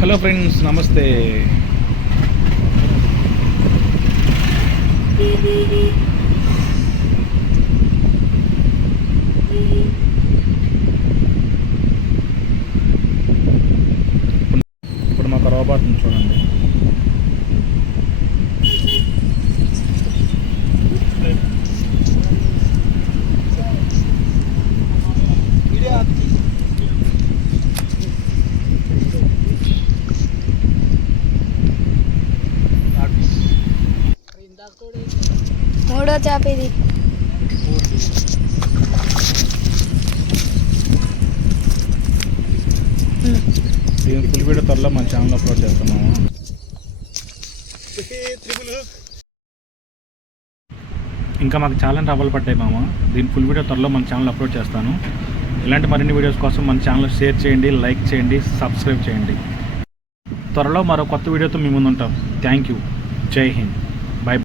Hello friends నమస్తే ఇప్పుడు మాకు రోబోట్ని చూడండి మూడో చేప ఇది. దీని ఫుల్ వీడియో త్వరలో మన ఛానల్ అప్లోడ్ చేస్తున్నాము. ఇంకా మాకు చాలా డబ్బులు పడ్డాయి మామ. దీని ఫుల్ వీడియో త్వరలో మన ఛానల్ అప్లోడ్ చేస్తాను. ఇలాంటి మరిన్ని వీడియోస్ కోసం మన ఛానల్ షేర్ చేయండి లైక్ చేయండి సబ్స్క్రైబ్ చేయండి. త్వరలో మరో కొత్త వీడియోతో మీ ముందుంటాం. థ్యాంక్ యూ జై హింద్